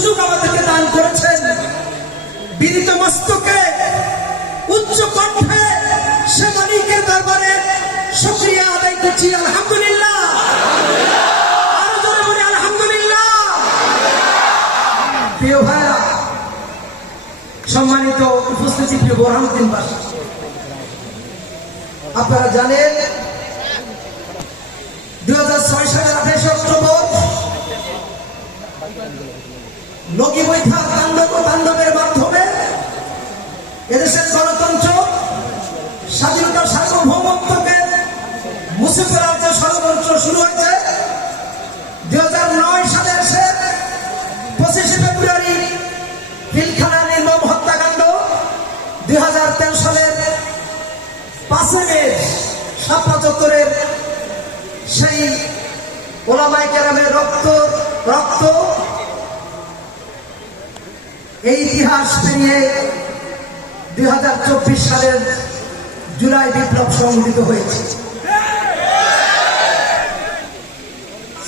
সুযোগ আমাদেরকে দান করেছেন। বিনীত মস্তকে উচ্চ কণ্ঠে সে মালিকের দরবারে শুকরিয়া আদায় করছি। আলহামদুলিল্লাহ, আরো জোরে বলি আলহামদুলিল্লাহ। প্রিয় ভাইরা, সম্মানিত উপস্থিতি, প্রিয় বোরহানুদ্দিনবাসী, আপনারা জানেন 2006 সালের 28 অক্টোবর লগি বৈঠা তাণ্ডবের মাধ্যমে এদেশের গণতন্ত্র, স্বাধীনতা, সার্বভৌমত্বকে মুছে ফেলার যে ষড়যন্ত্র শুরু হয়েছে, 2009 সালের 25 ফেব্রুয়ারি পিলখানা নির্মম হত্যাকাণ্ড, 2013 সালের 5 মে শাপলা চত্বরের সেই ওলামায়ে কেরামের রক্ত, এই ইতিহাস পেরিয়ে 2024 সালের জুলাই বিপ্লব সংঘটিত হয়েছে।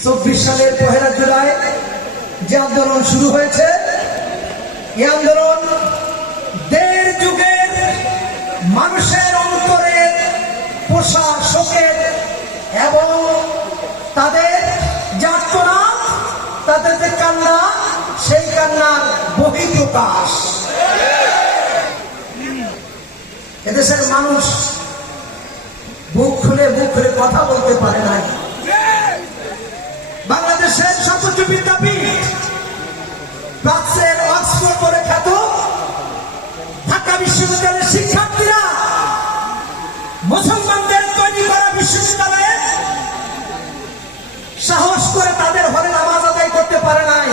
24 সালের 1 জুলাই যে আন্দোলন শুরু হয়েছে, এই আন্দোলন দেড় যুগের মানুষের অন্তরে পোষা শোকের এবং তাদের যে আর্তনাদ, তাদের যে কান্না, সেই কান্নার বহিঃপ্রকাশ। এদেশের মানুষ বুক খুলে কথা বলতে পারে না। বাংলাদেশের সর্বোচ্চ বিদ্যাপীঠ, প্রাচ্যের অক্সফোর্ড বলে খ্যাত ঢাকা বিশ্ববিদ্যালয়ের শিক্ষার্থীরা মুসলমানদের তৈরি করা বিশ্ববিদ্যালয়ে সাহস করে তাদের হলে নামাজ আদায় করতে পারে নাই।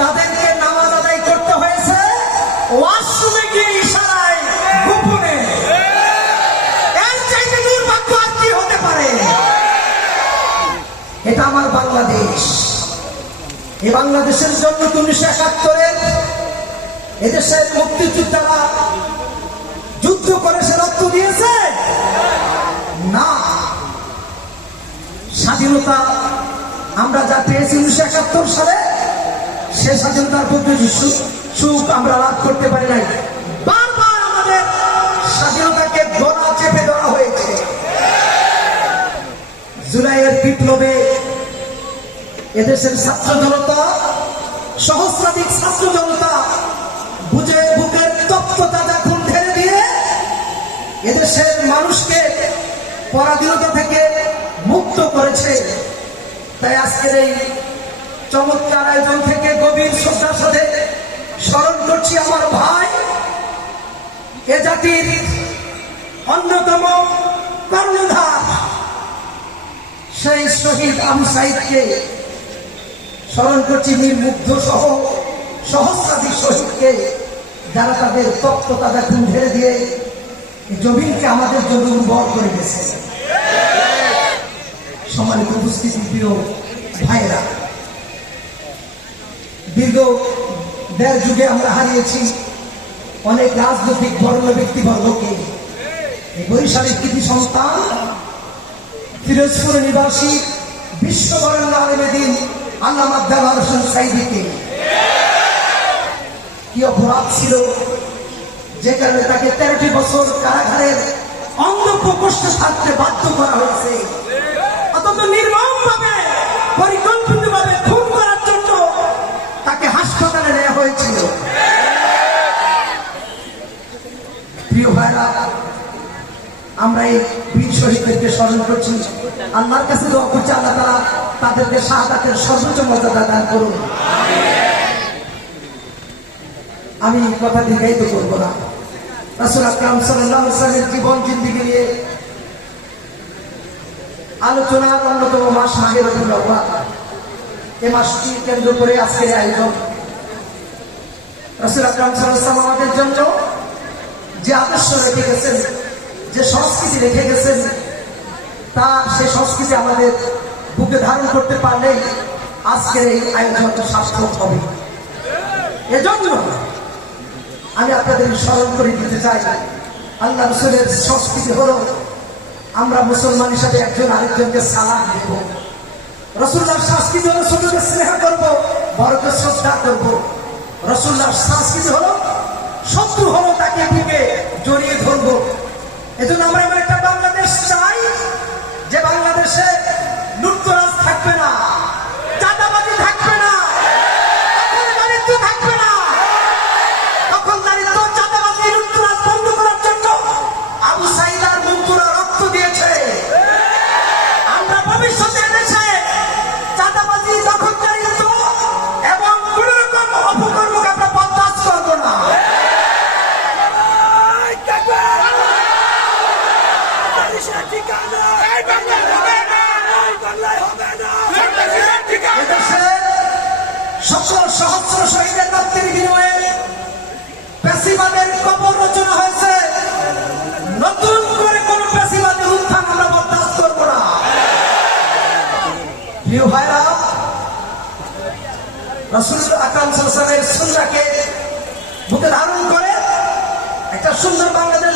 তাদেরকে নামাজ আদায় করতে হয়েছে ওয়াশরুমে গিয়ে ইশারায়, গোপনে। এর চাইতে দুর্ভাগ্য আর কি হতে পারে? এটা আমার বাংলাদেশ। এই বাংলাদেশের জন্য 1971 এদেশের মুক্তিযোদ্ধারা যুদ্ধ করেছে, রক্ত দিয়েছে না। স্বাধীনতা আমরা যা পেয়েছি 1971 সালে, সে স্বাধীনতার প্রতি সুখ আমরা লাভ করতে পারি নাই। বারবার আমাদের স্বাধীনতাকে গলা চেপে ধরা হয়েছে। জুলাইয়ের বিপ্লবে এদেশের ছাত্র জনতা, সহস্রাধিক ছাত্র জনতা বুকের তপ্ত তাজা খুন ঢেলে দিয়ে এদেশের মানুষকে পরাধীনতা থেকে মুক্ত করেছে। তাই আজকের এই চমৎকার আয়োজন থেকে গভীর শ্রদ্ধার সাথে স্মরণ করছি আমার ভাই, এ জাতির অন্যতম কর্ণধার সেই শহীদ আবু সাঈদকে স্মরণ করছি, নির্মুগ্ধ সহ সহস্রাধিক শহীদকে, যারা তাদের তপ্ত তাজা খুন ঢেলে দিয়ে জমিনকে আমাদের জন্য উর্বর করে গেছে। সম্মানিত উপস্থিতি, প্রিয় ভাইরা, দীর্ঘ 1.5 যুগে আমরা হারিয়েছি অনেক রাজনৈতিক বর্ণ ব্যক্তিবর্গকে। এই বরিশালের কৃতি সন্তান, ফিরোজপুর নিবাসী, বিশ্ববরেণ্য আলেমে দ্বীন আল্লামা দেওয়ার হোসেন সাঈদীকে কি অপরাধ ছিল যে কারণে তাকে 13টি বছর কারাগারের অন্ধ প্রকোষ্ঠে থাকতে বাধ্য করা হয়েছে। অত্যন্ত নির্মমভাবে, পরিকল্পিতভাবে খুন করার জন্য তাকে হাসপাতালে নেওয়া হয়েছিল। প্রিয় ভাইরা, আমরা এই বীর শহীদদেরকে স্মরণ করছি, আল্লাহর কাছে দোয়া করছি আল্লাহ তাআলা তাদেরকে শাহাদাতের সর্বোচ্চ মর্যাদা দান করুন। আমি কথা দীর্ঘায়িত করবো না। রাসূল আকরাম সাল্লাল্লাহু আলাইহি ওয়াসাল্লামের জীবন জিন্দেগি নিয়ে আলোচনার অন্যতম মাস মাহে রবিউল আউয়াল। এই মাসটি কেন্দ্র করে আজকের আয়োজন। রাসূল আকরাম সাল্লাল্লাহু আলাইহি ওয়াসাল্লাম আমাদের জন্য যে আদর্শ রেখে গেছেন, যে সংস্কৃতি রেখে গেছেন, তার সেই সংস্কৃতি আমাদের বুকে ধারণ করতে পারলে আজকের এই আয়োজনটা সার্থক হবে। এজন্য আমি আপনাদের স্মরণ করে দিতে চাই, আল্লাহ রাসূলের সংস্কৃতি হলো আমরা মুসলমান হিসাবে একজন আরেকজনকে সালাম দেব, রসুল্লাহর সংস্কৃতি হলো ছোটকে স্নেহ করবো, বড়কে শ্রদ্ধা করবো। রসুল্লাহর সংস্কৃতি হলো শত্রু হলো তাকে বুকে জড়িয়ে ধরবো। এজন্য আমরা এমন একটা বাংলাদেশ চাই যে বাংলাদেশে লুটতরাজ থাকবে না, চাঁদাবাজি থাকবে না, দখলদারিত্ব থাকবে না। দখলদারিত্ব, চাঁদাবাজি, লুটতরাজ বন্ধ করার জন্য আবু সাঈদ আর বন্ধুরা রক্ত দিয়েছে। আমরা ভবিষ্যতে দেশে চাঁদাবাজি, দখলদারিত্ব এবং কোন রকম অপকর্মকে আমরা বরদাস্ত করবো না। সকল সহস্র শহীদের রক্তের বিনিময়ে পেশিবাদের কবর রচনা হয়েছে। নতুন করে কোন পেশিবাদের উত্থান আমরা বরদাস্ত করবো না। প্রিয় ভাইরা, রাসূল আকরাম সাল্লাল্লাহু আলাইহি ওয়াসাল্লামের সুন্নাহকে বুকে ধারণ করে একটা সুন্দর বাংলাদেশ